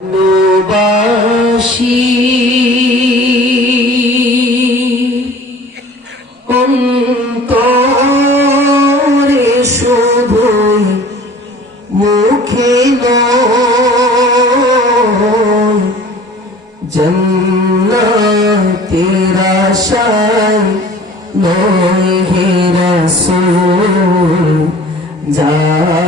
ভালোবাসি। অন্তরে শুধুই মুখে জন্নাতের আশায় নয় হে রাসূল জাহান্নাম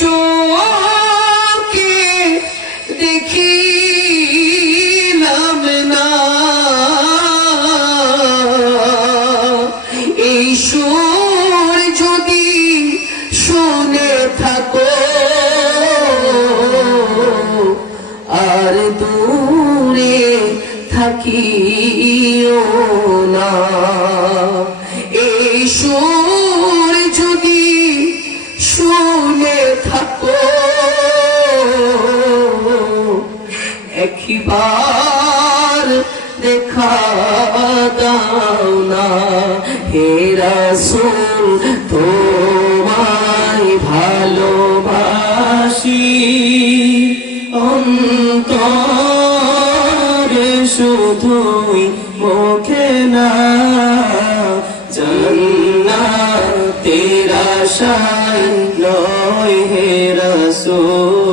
চোখে দেখিলাম না। এই সুর যদি শুনে থাকো আর দূরে থাকিও। একবার দেখা দাও না। হে রাসূল, তোমায় ভালোবাসি। অন্তরে শুধুই মুখে না, জন্নাতের আশায় নয় হে রাসূল।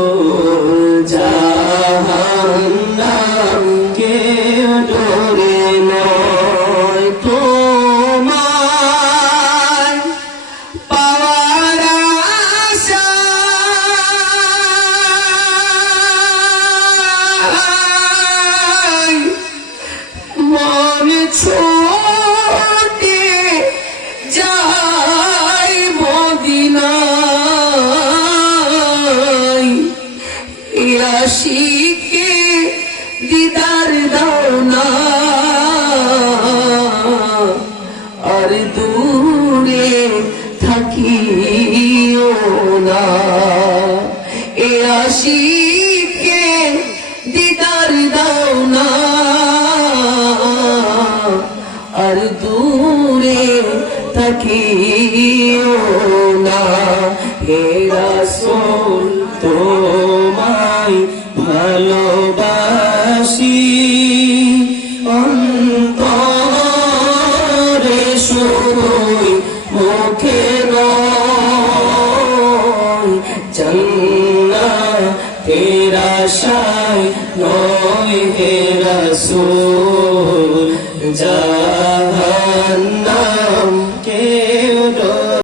ইয়াশিকে দিদার দাও না। আর দূরে থাকিও না। এ আশিকে থাকিও না হে রাসূল, তোমায় ভালোবাসি। অন্তরে শুধুই মুখে নয়, জন্নাতের আশায় নয় হে রাসূল, যা